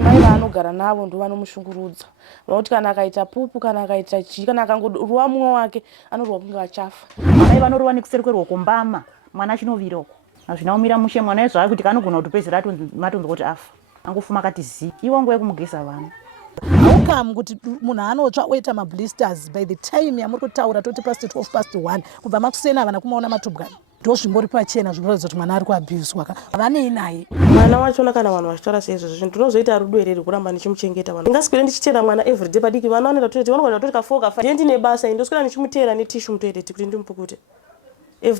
Mai vanogara navo ndo vanomushungurudza. Vanoti kana akaita pupu kana akaita chii kana akangoruwa mumwe wake anoruwa kunge achafa. Mai vanoruwa nekuseri kwerwoko mbama mwana chinovira uko. Azvina kumira mushe mwana ezvo kuti kanogona kutopedzera matonzwa kuti afa. Angofuma akati zi. Iwo nguva yekumugeza vana. How kuti munhu anotsva oita mablisters by the time yamuri kutaura toti past 12 past 1 kubva makusena vana kumaona matubwani ndo zvimbori pachena zvinoratidza kuti mwana ari kuabhuswa vanei naye mwana wachona kana vanhu vachitaura seizvozvo zvinhu ndinozoita rudo here rekuramba ndichimuchengeta vanhu ndingaswera ndichichera mwana everyday padiki vana vanoenda toileti vanogona kuti kafoka fa ndiye ndine basa indoswera ndichimuteera netishu mutoileti kuti ndimupukute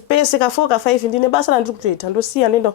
pese kafoka 5 ndine basa randiri kutoita ndosiya ndoenda.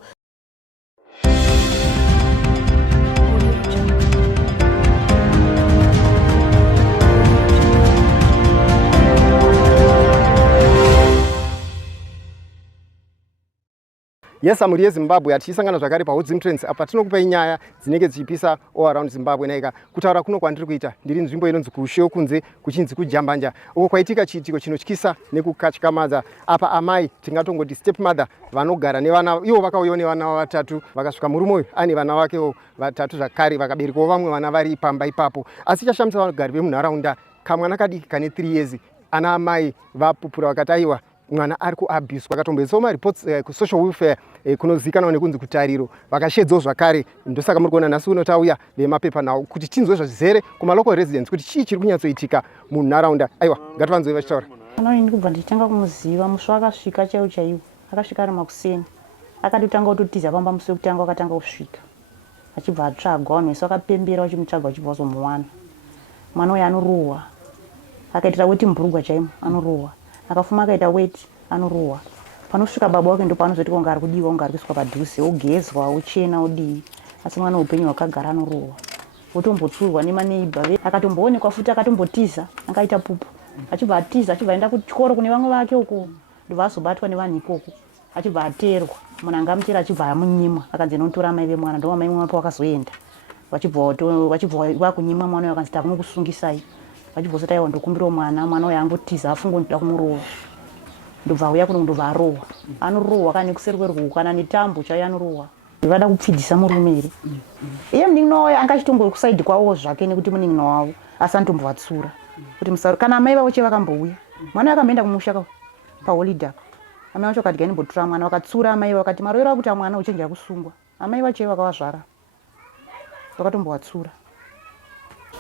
Yes, amuri yeZimbabwe atisangana zvakare paHodzim Trends apa tinokupai nyaya dzinenge dzichipisa all around Zimbabwe naika kutaura kuno kwandiri kuita ndiri nzvimbo inonzi kuUSHEWEKUNZE kuchinzi kuJambanja uko kwaitika chiitiko chinotyisa nekukatyamadza apa amai tingatongoti stepmother vanogara nevana ivo vakauyawo nevana vatatu vakasvika murume uyu ane vana vakewo vatatu zvakare vakaberekawo vamwe vana vari pamba ipapo asi chashamisa vagari vemunharaunda kamwana kadiki kane 3 years ana amai vapupura vakati aiwa mwana ari kuabhuswa vakatomboisawo mareports kusocial welfare kunozivikanwa nekunzi kutariro vakashedzawo zvakare ndosaka muri kuona nhasi uno tauya vemapepa nawo kuti tinzwe zvazvizere kumalocal residents kuti chii chiri kunyatsoitika munharaunda. Aiwa ngativanzwe vachitaura. Ini kubva ndichitanga kumuziva muswe akasvika chaiwo chaiwo akasvika ari makuseni akatotanga kutotiza pamba muswe kutanga akatanga kusvika achibva atsvagwa nesu akapembera achimutsvaga achibva azomuwana mwana uyu anoruwa akaitira weti mburugwa chaimo anoruwa akafuma akaita weti anoruwa panosvika baba wake ndo paanozoti konga ari kudiwa unga ari kuiswa padhuze ogezwa ochena odii asi mwana upenyu hwakagara anoruwa otombotsurwa nemaneiba akatomboonekwa futi akatombotiza akaita pupu achibva atiza achibva aenda kuchikoro kune vamwe vake uko ndobva azobatwa nevanhu ikoko achibva aterwa munhu angamutera achibva amunyima akanzi notora mai vemwana ndo mai mwapo akazoenda vachibva vakunyima mwana uyu akanzi takunokusungisai vachibva zoti aiwa ndokumbirawo mwana uyu angotiza afunga ndoda kumurowa ndobva auya kuno ndobva arohwa anorohwa kana nekuseri kwerwoko kana netambo chaiyo anorohwa vada kupfidzisa murume here iye munin'ina wawo angachitongo kusaidhi kwawo zvake nekuti munin'ina wavo asi anotombovatsura kuti musaro kana amai vavo che vakambouya mwana akamboenda kumusha paholidha amai vacho vakati gainimbotora mwana vakatsura amai vakati maroero akuti mwana uchenjera kusungwa amai vacho vakavazvara vakatombovatsura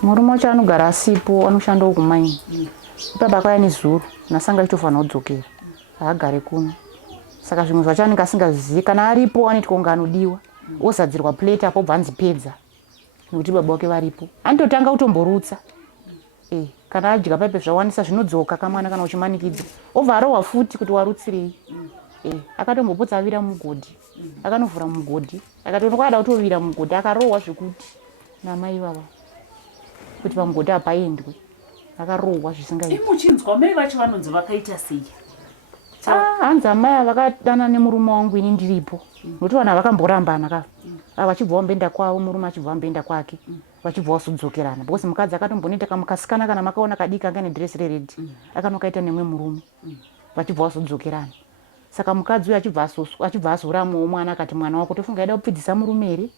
murume wacho anogara asipo anoshandawo kumaini baba akauya nezuro nasanga achitofanira kudzokera haagare kuno saka zvimwe zvacho anenge asingazivi kana aripo anoti konga anodiwa ozadzirwa plate apo bva anzipedza nekuti baba wake varipo anototanga kutomborutsa kana adya paipe zvawanisa zvinodzoka kamwana kana uchimanikidza obva arohwa futi kuti warutsirei akatombopotsa avira mugodhi akanovhura mugodhi akatonokwada kutovira mugodhi akarohwa zvekuti namai vava kuti pamugodhi apaendwe akarohwa zvisingaiti. Imuchinzwa mai vacho vanonzi vakaita sei? Hanzi amai vakadana nemurume wangu ini ndiripo nokuti vanhu vakamborambana ka vachibva vamboenda kwavo murume achibva vamboenda kwake vachibva vasodzokerana because mukadzi akatomboneta kamukasikana kana makaona kadiki anga nedress rered akanokaita nemwe murume vachibva vasodzokerana saka mukadzi uyu achibva azoramowo mwana akati mwana wako tofunga aida kupfidzisa murume here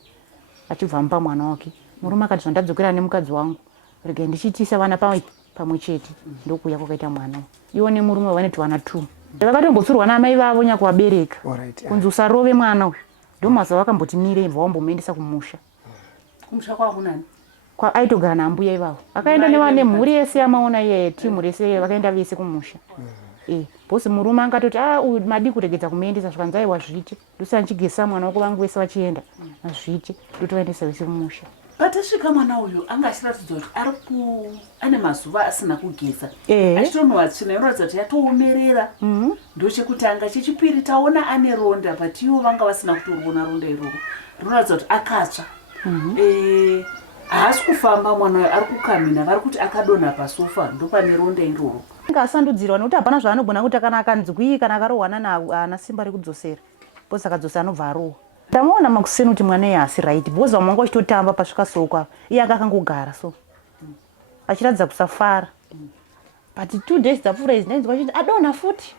achibva amupa mwana wake murume akati zvandadzokerana nemukadzi wangu regai ndichitisa vana pamwe chete ndokuuya kwakaita mwana iwo nemurume vaneti vana 2 vakatombotsurwa namai vavo nyakuvabereka kunzi usarove mwana uyu ndomaza vakamboti mire ibva vambomuendesa kumusha. Kumusha kwakunani? Aitogara naambuya ivavo akaenda nemhuri yese yamaona iye timu rese vakaenda vese kumusha bosi murume angatoti uyu madi kuregedza kumuendesa zvikanzi aiwa zviite ndosanchigesa mwana wako vangu vese vachienda azviite ndotovaendesa vese kumusha. Patasvika mwana uyu anga achiratidza kuti ane mazuva asina kugeza achitonovatsvina inoratidza kuti yatoomerera ndochekutanga. Chechipiri taona ane ronda but ivo vanga vasina kutoriona ronda iroro rinoratidza kuti akatsva haasi kufamba mwana uyu ari kukamina vari kuti akadonha pasofa ndopane ronda iroro asandudzirwa nekuti hapana zvaanogona kuti kana akanzwi kana akarohwana haana simba rekudzosera bosi akadzosera anobva arohwa. Tamaona makuseni kuti mwana uyu haasi right because vamwe vanga vachitotamba pasvika soka iye anga akangogara so achiratidza kusafara but 2 days dzapfuura idzi ndainzwa chiti adonha futi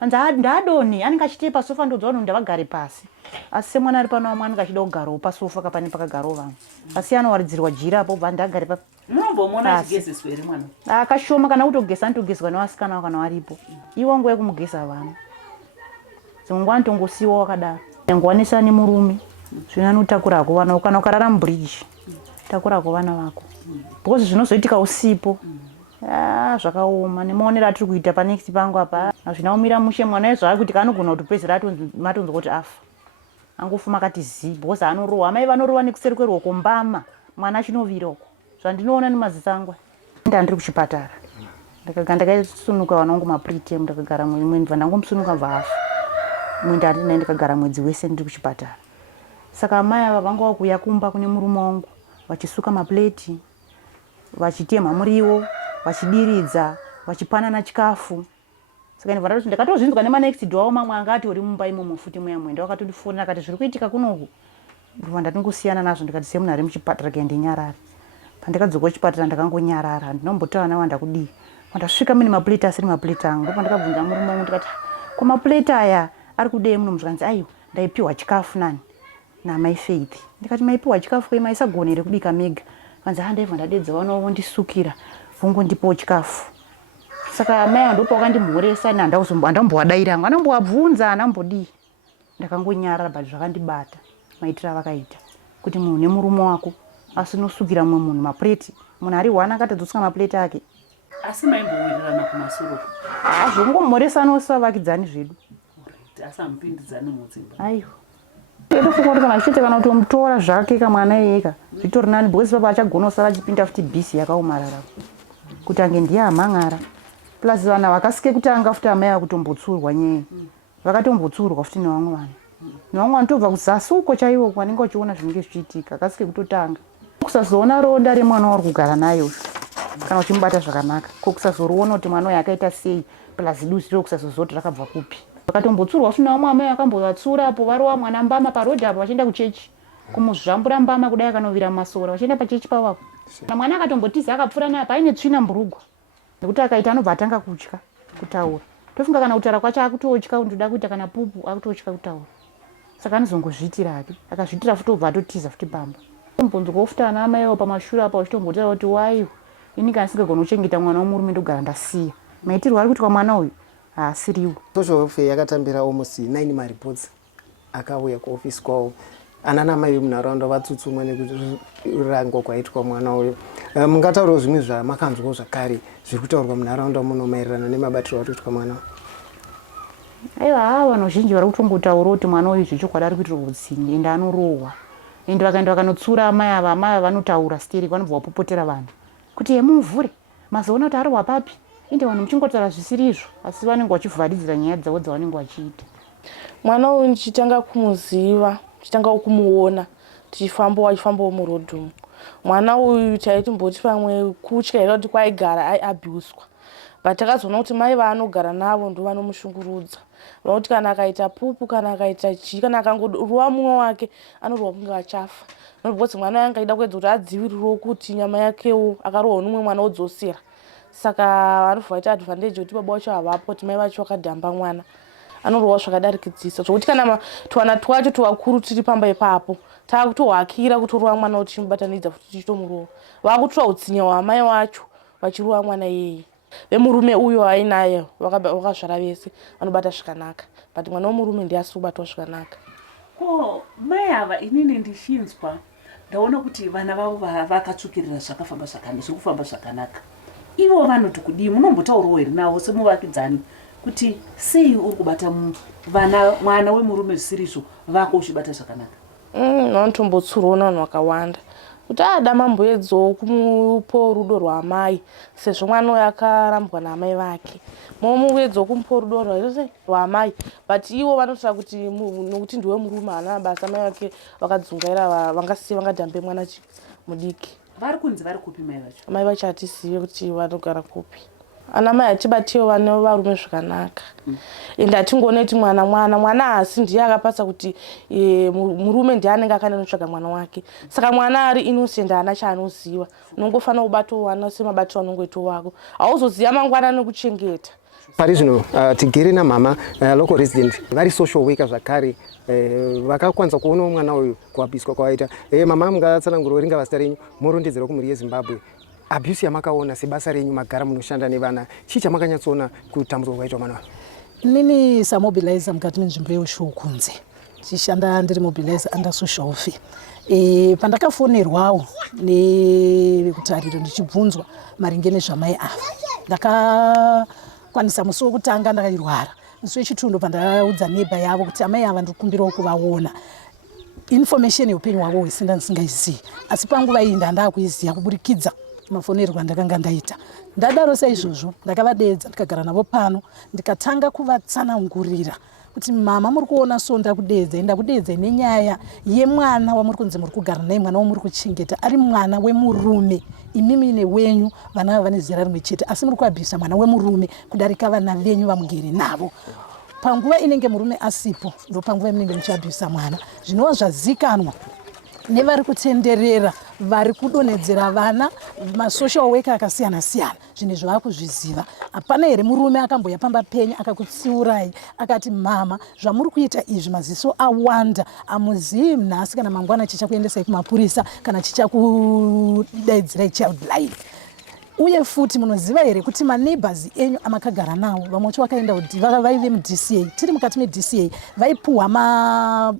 anza ndadoni anenge achite pasofa ndodzona ndavagare pasi asi semwana ari pano mwana achida kugarawo pasofa kapane pakagarawo vanhu asi anowaridzirwa jira apo bva ndagare pa munombomona achigezeswa here mwana akashoma kana kutogesa anotogezwa nevasikana kana varipo iwo nguva yekumugeza vanhu dzimwe nguva anotongosiyiwa wakadaro nguwanisa nemurume zvino anotakurako vana kana ukarara mubridge takurako vana vako because zvinozoitika usipo zvakaoma nemaonero atiri kuita panext pangu apa hazvina kumira mushe mwana ezvo ari kuti kanogona kutopedzera matonzwa kuti afa angofuma akati zii because anorohwa amai vanorohwa nekuseri kweruoko mbama mwana chinoviraoko zvandinoona nemaziso angu ndandiri kuchipatara ndakasunuka vanangu mapretem ndakagara mwedzi bva ndangomusunuka bva afa mwe ndandinaye ndikagara mwedzi wese ndiri kuchipatara saka amai ava vanga vakuuya kumba kune murume wangu vachisuka mapleti vachitemha muriwo vachidiridza vachipanana chikafu saka ndibva ndakatozvinzwa nemanext door awo mamwe anga ati uri mumba imomo futi muya mwenda wakatodifonera akati zviri kuitika kunoku ndibva ndatingosiyana nazvo ndikati semunhu ari muchipatara kaende nyarara pandikadzoka kuchipatara ndakangonyarara handinombotaura nawo ndakudii pandasvika mine mapleti asiri mapleti angu ndipo ndakabvunza murume wangu ndikati ko mapleti aya ari kudei muno muzvikanzi aiwa ndaipiwa chikafu nani namai Faith ndikati maipiwa chikafu kwai maisagonere kubika mega vanzi handaibva ndadedza vanowo ndisukira vongondipawo chikafu saka mai andopa wakandimhoresa ini handambowadaira angu anambowabvunza anambodii ndakangonyarara but zvakandibata maitiro avakaita kuti munhu nemurume wako asi nosukira mumwe munhu mapleti munhu ari wana akatadzotsika mapleti ake asi maimbowirirana kumasoro zvongomhoresa nosavakidzani zvedu asamupindidzani mudzimba aiwa tofunga kuti kana achiite kana kutomutora zvake kamwana iyeka zvitori nani because papa achagona kusara achipinda futi bhisi yakaomarara kuti ange ndiye amhan'ara plus vana vakasike kutanga futi amai akutombotsurwa nyaya vakatombotsurwa futi nevamwe vanhu nevamwe vanotobva kuzasi uko chaiwo kwanenge uchiona zvinenge zvichiitika akasike kutotanga kusazoona ronda remwana wauri kugara nayo kana uchimubata zvakanaka ko kusazoriona kuti mwana uyu akaita sei plus duzi riro kusazozoti rakabva kupi vakatombotsura usina vamwe amai vakambovatsura apo varowa mwana mbama parodhi apo vachienda kuchechi kumuzvambura mbama kudai akanovira masora vachienda pachechi pavapo na mwana akatombotiza akapfuura naye paine tsvina mburugwa nekuti akaita anobva atanga kutya kutaura tofunga kana kutaura kwacho akutotya ndoda kuita kana pupu akutotya kutaura saka anozongozviitira ake akazviitira futi obva atotiza futi bamba tombonzwa futi ana amai avo pamashure apa vachitombotaura kuti waiwa ini kana singagona kuchengeta mwana womurume ndogara ndasiya maitirwo ari kuitwa mwana uyu haasiriwo social welfare yakatambira almost 9 mareports akauya kuofisi kwavo ana namai vemunharaunda vatsutsumwa nekurango kwaitwa mwana uyo mungataurawo zvimwe zvamakanzwawo zvakare zviri kutaurwa munharaunda muno maererano nemabatiro atoitwa mwana aiwa vanhu vazhinji vari kutombotaurawo kuti mwana uyu zvechokwadi ari kuitirwa utsinye ende anorohwa ende vakaenda vakanotsura amai ava vanotaura steri vanobva vapopotera vanhu kuti yemuvhure mazoona kuti ari wapapi ende vanhu muchingotaura zvisiri izvo asi vanenge vachivharidzira nyaya dzavo dzavanenge vachiita mwana uyu ndichitanga kumuziva tichitanga kumuona tichifambawo murodhumu mwana uyu taitimboti pamwe kutya ira kuti kwaigara aiabhuswa but takazoona kuti mai vaanogara navo ndo vanomushungurudza vanoti kana akaita pupu kana akaita chii kana akangoruwa mumwe wake anorohwa kunge achafa nobvudzi mwana yanga ida kuedza kuti adziwirirewo kuti nyama yakewo akarohwa nomumwe mwana wodzosera saka vanobva vaita advantage kuti baba vacho havapo kuti mai vacho vakadhamba mwana anorohwa zvakadarikidzisa zvokuti kana twana twacho twakuru tiri pamba ipapo taakutohwakira kutorohwa mwana tichimubatanidza futi tichitomurohwa vakutora utsinye hwamai wacho vachirohwa mwana iyeye vemurume uyo ainaye vakazvara vese vanobata zvakanaka but mwana womurume ndiye asiri kubatwa zvakanaka ko mai ava inini ndichinzwa ndaona kuti vana vavo vakatsvukirira zvakufamba zvakanaka ivo vanoti kudii munombotaurawo here navo semuvakidzani kuti sei uri kubata mwana wemurume zvisirizvo vako uchibata zvakanaka vanotombotsurawo navanhu vakawanda kuti ada mamboedzawo kumupawo rudo rwamai sezvo mwana uyo akarambwa namai vake momuedzawo kumupawo rudo rwamai but ivo vanotaura kuti nokuti ndiwe murume haana basa mai vake vakadzungaira vangasiye vangadhambe mwana mudiki vari kunzi vari kupi mai vacho mai vacho hatizive kuti vanogara kupi ana mai hatibatiwo vane varume zvakanaka ende hatingoone kuti mwana hasi ndiye akapasa kuti murume ndiye anenge akanotsvaga mwana wake saka mwana ari innocent haana chaanoziva unongofanira kubatawo vana semabatiro anongoita wako hauzoziva mangwana nekuchengeta Parizvino tigere namama local resident vari social worker zvakare vakakwanisa kuona mwana uyu kuabhiswa kwaita. Mama mungatsanangura ringa vazita renyu murondedzera kumhuri yeZimbabwe. Abuse yamakaona sebasa renyu magara munoshanda nevana chii chamakanyatsoona kutambudzwa kwaitwa mwana? Inini samobilizer mukati menzvimbo yeUSHEWEKUNZE tichishanda ndiri mobilizer under social welfare. Pandakafonerwawo nekutariro ndichibvunzwa maringe nezvamai ava, ndakakwanisa musi wokutanga ndakairwara. Musi wechitundo pandakaudza neighbor yavo kuti amai ava ndikumbirawo kuvaona, information yeupenyu hwavo hwese ndandisingaizivi, asi panguva iyi ndandakuiziva kuburikidza mafonerwa ndakanga ndaita. Ndadaro saizvozvo ndakavadedza ndikagara navo pano ndikatanga kuvatsanangurira kuti mama muri kuona so ndakudedza nenyaya yemwana wamuri kunzi muri kugara naye, mwana wamuri kuchengeta ari mwana wemurume. Imimi newenyu vana vane zera rimwe chete, asi muri kuabhisa mwana wemurume kudarika vana venyu vamugere navo. Panguva inenge murume asipo ndo panguva inenge muchiabhisa mwana. Zvinova zvazikanwa nevari kutenderera vari kudonhedzera vana masocial worker akasiyana siyana. Zvinhu zvava kuzviziva. Hapana here murume akamboya pamba penyu akakutsiurai akati mama zvamuri kuita izvi maziso awanda, amuzivi nhasi kana mangwana chichakuendesai kumapurisa kana chichakudaidzirai child line. Uye futi munoziva here kuti maneighbors enyu amakagara nawo vamwe vacho vakaenda vaive muDCA, tiri mukati meDCA vaipuhwa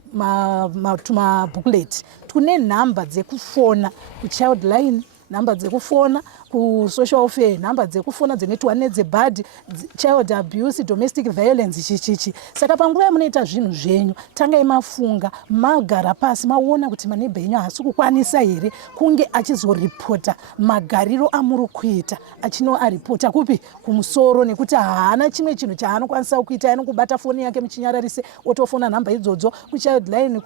tumabhukuleti tune nhamba dzekufona kuchild line, nhamba dzekufona kusocial welfare, nhamba dzekufona dzinetwa nedzebhadhi, child abuse, domestic violence chichichi. Saka panguva yamunoita zvinhu zvenyu tangai mafunga, magara pasi maona kuti maneighbor enyu haasi kukwanisa here kunge achizoripota magariro amuri kuita, achinoaripota kupi kumusoro, nekuti haana chimwe chinhu chaanokwanisa kuita, anongobata foni yake muchinyararise otofona nhamba idzodzo kuchild line,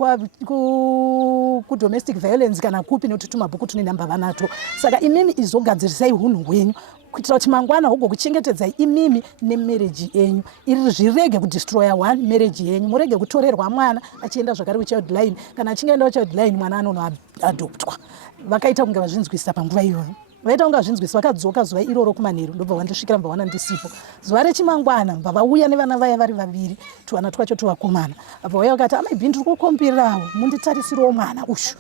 kudomestic violence kana kupi, nekuti tumabhuku tune nhamba vanato. Saka imimi izogadzirisai hunhu hwenyu kuitira kuti mangwana hugokuchengetedzai imimi nemarriage yenyu, iri zvirege kudestroya one marriage yenyu. Murege kutorerwa mwana achienda zvakare kuchild line, kana achingaenda kuchild line mwana anonoadoptwa. Vakaita kunge vazvinzwisisa panguva iyoyo, vaita kunge vazvinzwisisa, vakadzoka zuva iroro kumanheru ndobva vandisvikira mbavana ndisipo. Zuva rechimangwana mbavauya nevana vaya vari vaviri, tuvana twacho tuvakomana. Apa vauya vakati amaibhi ndiri kukombirawo munditarisirawo mwana ushu,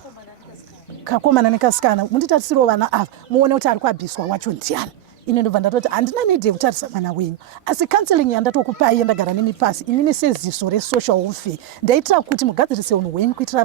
kakomana nekasikana, munditarisirawo vana ava muone kuti ari kuabhiswa wacho ndiani. Ini ndobva ndatoti handina need yekutarisa mwana wenyu, asi counseling yandatokupai yandagara nemi pasi inini seziso resocial welfare ndaitira kuti mugadzirise unhu hwenyu kuitira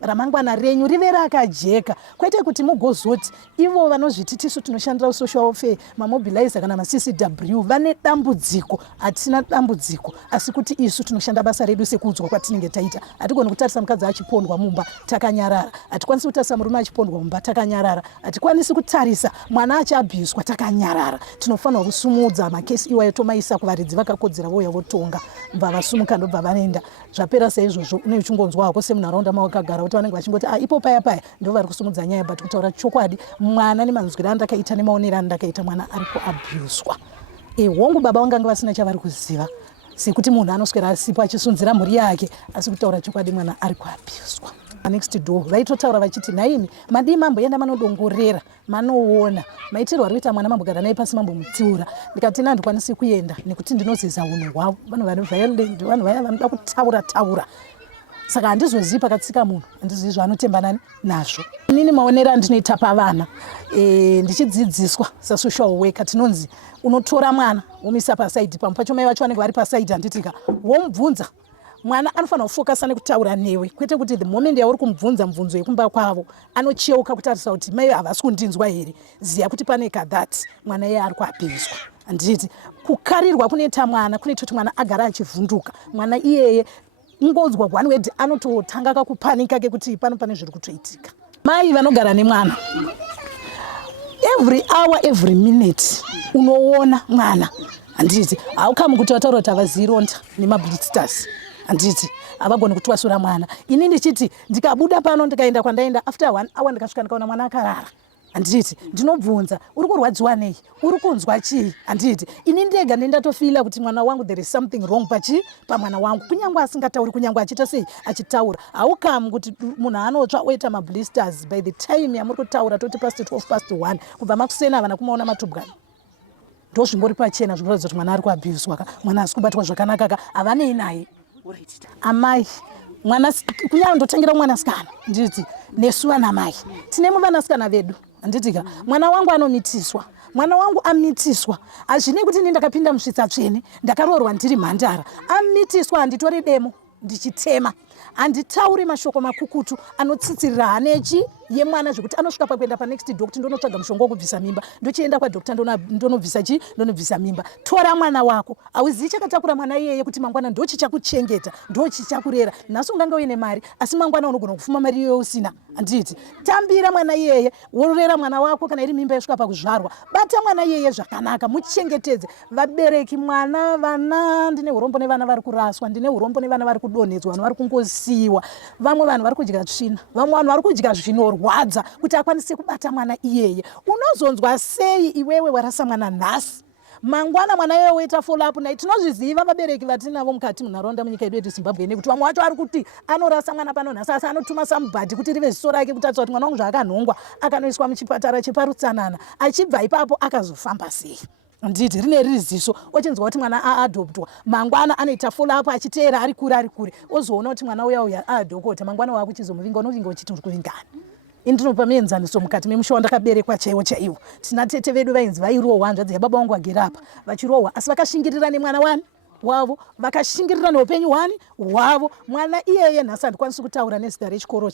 ramangwana renyu rive rakajeka, kwete kuti mugozoti ivo vanozviti tisu tinoshandira social welfare mamobilizer kana maCCW vane dambudziko. Hatina dambudziko, asi kuti isu tinoshanda basa redu sekuudzwa kwatinenge taita. Hatigoni kutarisa mukadzi achipondwa mumba takanyarara, hatikwanisi kutarisa murume achipondwa mumba takanyarara, hatikwanisi kutarisa mwana achabhiswa takanyarara. Tinofanirwa kusumudza makesi iwayo tomaisa kuvaridzi vakakodzera vouya votonga, mbva vasumuka ndobva vanoenda. Zvapera saizvozvo une uchingonzwa hako semunharaunda mawakagara kuti vanenge vachingoti ipo paya ndo vari kusumudza nyaya, but kutaura chokwadi mwana nemanzwiro andakaita nemaonero andakaita mwana ari kuabhuswa. Hongu baba vanganga vasina chavari kuziva, sekuti munhu anoswera asipo achisunzira mhuri yake, asi kutaura chokwadi mwana ari kuabhuswa. Next door vaitotaura vachiti naimi madii mamboenda manodongorera manoona maitirwa rikuita mwana mambogara naye pasi mambomutsiura. Ndikati handikwanisi kuenda nekuti ndinoziza unhu hwavo, vanhu vari violent, vanhu vaya vanoda kutaura. Saka handizozivi pakatsika munhu, handizivi zvaanotemba nazvo. Inini maonero andinoita pavana ndichidzidziswa sasocial worker tinonzi unotora mwana womisa pasaidi, pamwe pacho mai vacho vanenge vari pasaidi, handitika womubvunza. Mwana anofanira kufokasa nekutaura newe, kwete kuti the moment yauri kumubvunza mubvunzo yekumba kwavo anocheuka kutarisa kuti mai havasi kundinzwa here. Ziya kuti pane kadhati mwana iye ari kuabhizwa. Handiti kukarirwa kunoita mwana kunoita kuti mwana agara achivhunduka. Mwana iyeye ingonzwa one word anototanga kakupanika kekuti pano pane zviri kutoitika. Mai vanogara nemwana every hour every minute unoona mwana. Handiti haukamu kuti vataura kuti havazironda nemablisters, handiti havagoni kutwasura mwana. Ini ndichiti ndikabuda pano ndikaenda kwandaenda after 1 hour ndikasvika ndikaona mwana akarara. Handiti ndinobvunza uri kurwadziwa nei, uri kunzwa chii? Handiti ini ndega ndendatofila kuti mwana wangu there is something wrong pamwana wangu, kunyange asingatauri, kunyange achiita sei achitaura. Haukamu kuti munhu anotsva oita mablisters by the time yamuri kutaura toti past 12 past 1 kubva makusena vana kumaona matubwani. ndozvingori pachena zvinoratidza kuti mwana ari kuabhuswa mwana asi kubatwa zvakanaka havanei naye amai mwana kunyanya ndotangira mwanasikana nditi nesu vanamai tinemu vanasikana vedu handitika mwana wangu anomitiswa mwana wangu amitiswa hazvinei kuti ini ndakapinda musvitsatsvene ndakaroorwa ndiri mhandara amitiswa handitori demo ndichitema handitauri mashoko makukutu anotsitsirira hanechi yemwana zvekuti anosvika pakuenda panext doctor ndonotsvaga mushonga wokubvisa mimba ndochienda kwadokta ndonobvisa chii ndonobvisa mimba. Tora mwana wako hauzivi chakatakura mwana iyeye kuti mangwana ndochichakuchengeta ndochichakurera. Nhasi ungange uine mari asi mangwana unogona kufuma mari iyoyo usina. Handiti tambira mwana iyeye worera mwana wako kana iri mimba yasvika pakuzvarwa bata mwana iyeye zvakanaka muchengetedze. Vabereki mwana vana ndine urombo nevana vari kuraswa ndine urombo nevana vari kudonhedzwa vanhu vari kungosiyiwa vamwe vanhu vari kudya tsvina vamwe vanhu vari kudya zvinorwadza kuti akwanise kubata mwana iyeye. Unozonzwa sei iwewe warasa mwana nhasi mangwana mwana iyewe woita follow up naye. Tinozviziva vabereki vatinavo mukati munharaunda munyika yedu yeZimbabwe nekuti vamwe vacho vari kuti anorasa mwana pano nhasi asi anotuma samubhadhi kuti rive ziso rake kuti atsa kuti mwana wangu zvaakanhongwa akanoiswa muchipatara cheparutsanana achibva ipapo akazofamba sei. Nditi rine riri ziso ochinzwa kuti mwana aadoptwa mangwana anoita follow up achiteera ari kure ozoona kuti mwana uya aadhokota mangwana wakuchizomuvinga unovinga uchiti uri kuvingana. Indinopa muenzaniso mukati memusha wandakaberekwa chaiwo. Tina tete vedu vainzi vairohwa hanzvadzi yababa vangu vagere apa vachirohwa asi vakashingirira nemwana wavo vakashingirira neupenyu hwavo. Mwana iyeye nhasi handikwanisi kutaura nezita rechikoro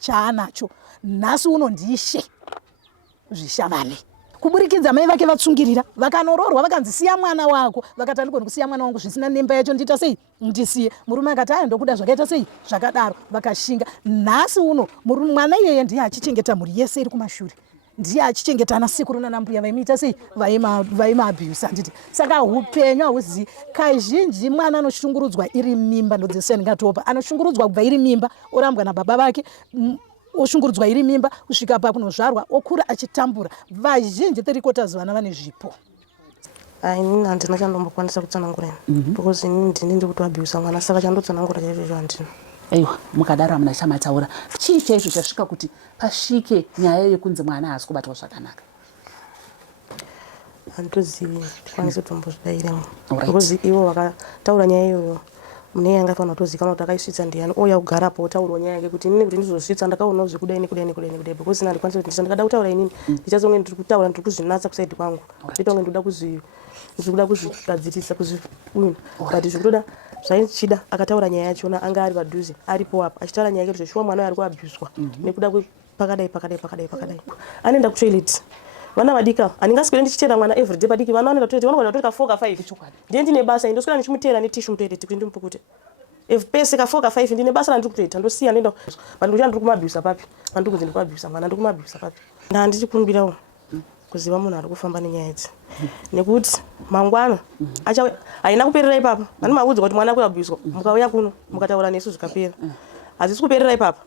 chaanacho nhasi uno ndishe zvishavale kuburikidza mai vake vatsungirira vakanororwa vakanzi siya mwana wako vakati handikoni kusiya mwana wangu zvisina nemba yacho ndiita sei ndisiye. Murume akati aya ndokuda zvakaita sei zvakadaro vakashinga. Nhasi uno mwana iyeye ndiye achichengeta mhuri yese iri kumashure ndiye achichengeta ana sekuru nanambuya vaimuita sei vaimaabhiyusa. Nditi saka upenyu hauzivi. Kazhinji mwana anoshungurudzwa iri mimba ndodzese ndingatopa anoshungurudzwa kubva iri mimba orambwa nababa vake oshungurudzwa iri mimba kusvika pakunozvarwa okura achitambura. Vazhinji 3/4 vana vane zvipo. Inini handina chandombokwanisa kutsanangura because inini ndiri kutoabhiyusa mwana saka chandotsanangura chaizvo handina. Aiwa mukadaro hamuna chamataura. Chii chaizvo chasvika kuti pasvike nyaya yekunzi mwana haasi kubatwa zvakanaka? Handitozivi tikwanise kutombozvidayiramo because ivo vakataura nyaya iyoyo mune yanga fanira kutozikanwa kuti akaisvitsa ndiani ouya kugarapo otaurawo nyaya yake kuti inini kuti ndizosvitsa ndakaonawo zvekudai nekudai because ina handikwanisi kuti ndikada kutaura inini ndichazonge ndiri kutaura ndiri kuzvinatsa kusaidi kwangu nditoita kunge ndikuda kuzvigadzirisa kuzviuina but zvekutoda zvaichida akataura nyaya yachona anga ari padhuze aripo apa achitaura nyaya yake kuti zveshuwa mwana ari kuabhuswa nekuda pakadai anoenda kutoilet. Vana vadika handingaswere ndichichera mwana everyday padiki vana vanoenda kutoilet vanogona kutorika 4 ka 5 ndiye ndine basa ndoswera ndichimuteera netishu mutoilet kuti ndimupukute pese ka 4 ka 5 ndine basa randiri kutoita ndosiya ndoenda vanhu kuti ndiri kumabhiyusa papi handiri kunzi ndiri kuabhiyusa mwana ndiri kumabhiyusa papi. Ndichikumbirawo kuziva munhu ari kufamba nenyaya idzi nekuti mangwana haina kuperera ipapa. Vandimaudza kuti mwana kuabhiyuswa mukauya kuno mukataura nesu zvikapera hazisi kuperera ipapa.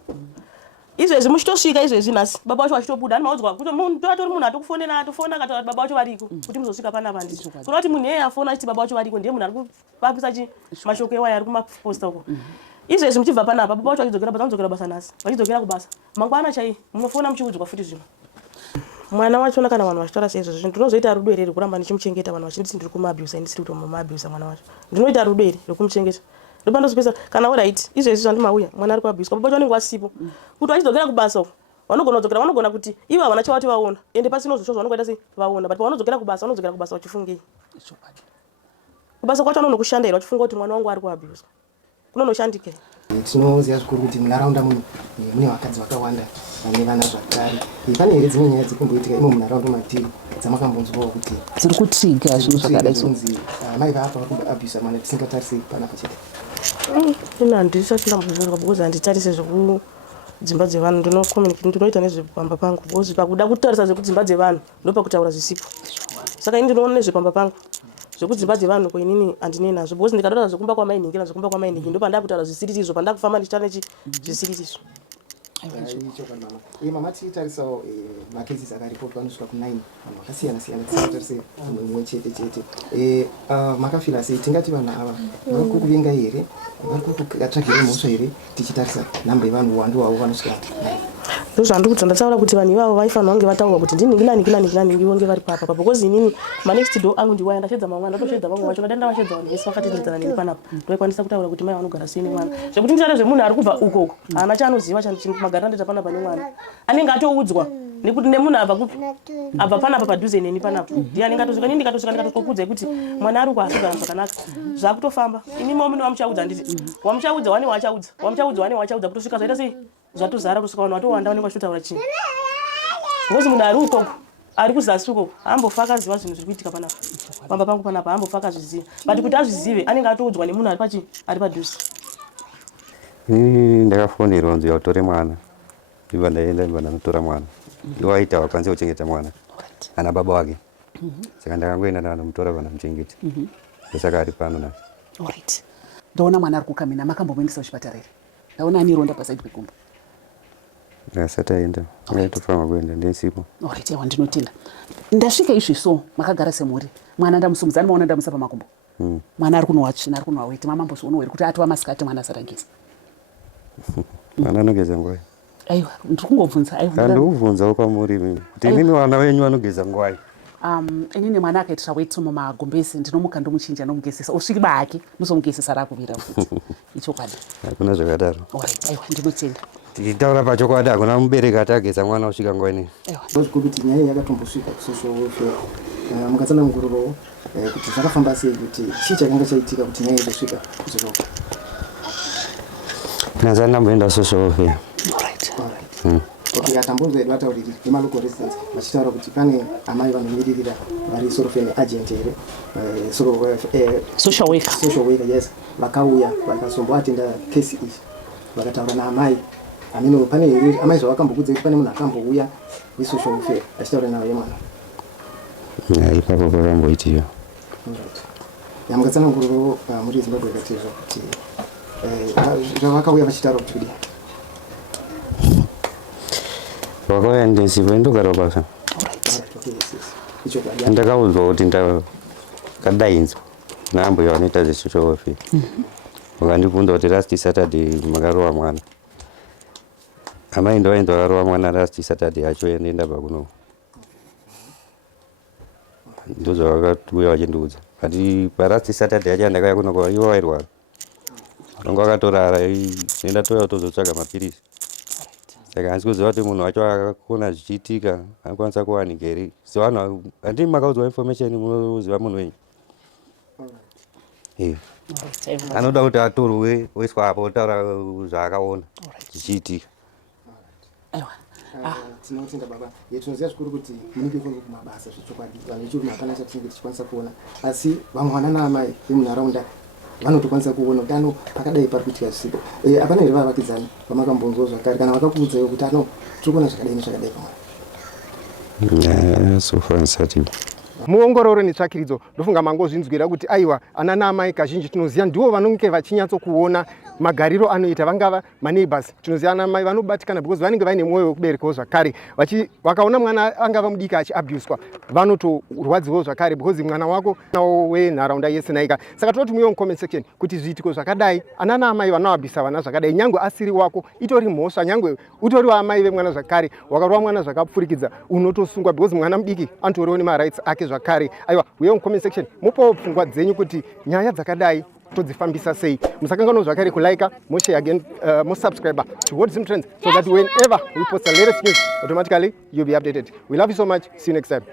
Izvezvi muchitosvika izvezvi nhasi baba vacho vachitobuda handimaudzwa kuti atori munhu atokufonera atofona akataura baba vacho variko kuti muzosvika panapa ndizvo kuona kuti munhu iyeye afona achiti baba vacho variko ndiye munhu ari kuvapisa mashoko ewaya ari kumaposta uko. Izvezvi muchibva panapa baba vacho vachizokera basa nhasi vachidzokera kubasa mangwana chai munofona muchiudzwa futi zvino. Mwana wachona kana vanhu vachitaura seizvozvo ndinozoita rudo here rekuramba ndichimuchengeta vanhu vachinditi ndiri kumabhiyusa ndisiri kuti mumabhiyusa mwana wacho ndinoita rudo here rekumuchengeta ndopa ndozopesa kana uraiti izvezvi zvandimauya mwana ari kuabhiyuswa baba vacho vanenge vasipo kuti vachidzokera kubasa uko vanogona kudzokera vanogona kuti ivo havana chavati vaona ende pasina zvosvo vanongoita sei vaona but pavanozokera kubasa vachifungei kubasa kwacho anonokushanda here vachifunga kuti mwana wangu ari kuabhiyuswa kunonoshandikei. Tinoziva zvikuru kuti munharaunda muno mune vakadzi vakawanda vane vana zvakare. Pane here dzimwe nyaya dzikumboitika imo munharaunda matiri dzamakambonzwawo kuti dziri kutriga zvinhu zvakadai kunzi mai vapa vari kuabhiyusa mwana tisingatarise panapa chete? Ina handisati ndambozvizwa because handitarise zvekudzimba dzevanhu ndinoita nezvepamba pangu because pakuda kutarisa zvekudzimba dzevanhu ndopakutaura zvisipo saka ini ndinoona nezvepamba pangu zvekudzimba dzevanhu koinini handine nazvo because ndikataura zvekumba kwamainhingi nazvekumba kwamainhingi ndopandakutaura zvisiritizo pandakufamba ndichitaura zvisiritizo. Mama tichitarisawo macases akaripotwa anosvika ku9 vanhu vakasiyana-siyana tisatarise munhu mumwe chete. Makafira sei tingati vanhu ava vari kukuvenga here vari kukutsvagire mhosva here tichitarisa nhamba yevanhu uwandu hwavo vanosvika 9? ndozvandiri kuti ndataura kuti vanhu ivavo vaifanira kunge vataurwa kuti ndini vonge vari papa because inini manext door angu ndiwaya ndashedza mamwe ndatoshedza vamwe vacho ndadenda vashedza vanhu vese vakatendedzana neni panapa ndoikwanisa kutaura kuti mai vanogara sei nemwana zvekuti nditaure zvemunhu ari kubva ukoko haana chaanoziva magariro andoita panapa nemwana anenge atoudzwa nekuti nemunhu abva panapa padhuze neni panapa ndiye anenge atosvika nini ndikatosvika ndikatokuudzai kuti mwana ari kuasogara zvakanaka zvakutofamba inimi mune wamuchaudza handiti wamuchaudza wane wachaudza kutosvika zvaita sei zvatozara kusvika vanhu vatowanda vanenge vachitotaura chinhu ngozi munhu ari ukoko ari kuzasi ukoko haambofa akaziva zvinhu zviri kuitika panapa pamba pangu panapa haambofa akazviziva but kuti azvizive anenge atoudzwa nemunhu ari padhuze. Ndakafonera nzi yautore mwana iva ndaenda ndanotora mwana iwaita wakwanisa kuchengeta mwana ana baba wake saka ndakangoenda ndanomutora vanamuchengeta ndosaka ari pano naye. Alright, ndaona mwana ari kukamina makambomuendesa kuchipatara here ndaona ane ronda pasaidi pekumba asati aenda aitofama kuenda ndesipo. Alright, yawa ndinotenda ndasvika izviso makagara semhuri mwana ndamusumudza maona ndamusa pamakumbo mwana ari kunowa tsvina ari kunowa weti mamambozviono here kuti atova masikati mwana asarangisa mwana anogeza nguwai. Aiwa ndiri kungobvunza ndikubvunzawo kwamuri kuti inini vana venyu vanogeza nguwai. Inini mwana akaitira weti mumagumbezi ndinomuka ndomuchinja nomugezesa usviki bake nozomugezesa rakuvira futi ichokwadi hakuna zvakadaro. Aiwa ndinotenda tichitaura pachokwadi hakuna mubereki atageza mwana usvika nguwa inei. Ndozviko kuti nyaya yakatombosvika kusocial welfare mukatsanangurirawo kuti zvakafamba sei kuti chii chakanga chaitika kuti nyaya idosvika kusocial welfare. Nazana ndamboenda social welfare. Okay, atambozwe vatauriri nemalocal residents vachitaura kuti pane amai vanomiririra vari sort of an agent here social worker yes vakauya vakasomboatenda case iyi vakataura naamai ameno pane here amai zvavakambokudza kuti pane munhu akambouya wesocial welfare achitaura nawo yemwana ipapo pakamboitiwa yamukatsananguriro muri Zimbabwe katizva kuti zvavakauya vachitaura kuti kudii wakauya ndesipo indogara basa ndakaudzwa kuti ndakadainzwa naambuya vanoita zvesocial welfare vakandibvunza kuti last Saturday makarova mwana amai ndovainzi vakarova mwana last Saturday acho ndienda pakuno ndozvavakauya vachindiudza but palast Saturday acho andakauya kuno ivo vairwara vanonga vakatorara nendatoya kutozotsvaga mapirisi saka handisi kuziva kuti munhu wacho akakona zvichiitika anokwanisa kuwanika here so vanhu handii makaudzwa information munoziva munhu wenyu anoda kuti atorwe oiswa apo otaura zvaakaona zvichiitika. tinotenda baba tinoziva zvikuru kuti munenge kunge kumabasa zvechokwadi vanhu vechirume hapana chatinenge tichikwanisa kuona asi vamwe vana naamai vemunharaunda vanotokwanisa kuona kuti ano pakadai pari kuitika zvisipo hapana here vavakidzani vamakambonzwa zvakare kana vakakuudzawo kuti ano tiri kuona zvakadai nezvakadai pamwana sofa ndisati muongororo netsvakiridzo ndofunga mangozvinzwira kuti aiwa ana naamai kazhinji tinoziva ndivo vanenge vachinyatsokuona magariro anoita vangava maneighbors tinoziva ana mai vanobatikana because vanenge vaine mwoyo wekuberekawo zvakare vakaona mwana angava mudiki achiabhuswa vanotorwadziwawo zvakare because mwana wako nawo wenharaunda yese naika saka totumiwo mucomment section kuti zviitiko zvakadai ana naamai vanoabhisa vana zvakadai nyangwe asiri wako itori mhosva nyangwe utoriwo amai vemwana zvakare wakarova mwana zvakapfurikidza unotosungwa because mwana mudiki anotoriwo nemarights ake zvakare aiwa uye mucomment section mupawo pfungwa dzenyu kuti nyaya dzakadai todzifambisa sei musakanganwa zvakare kulike moshare again mosubscribe to What Zim Trends so that whenever we post the latest news automatically you'll be updated. We love you so much. See you next time.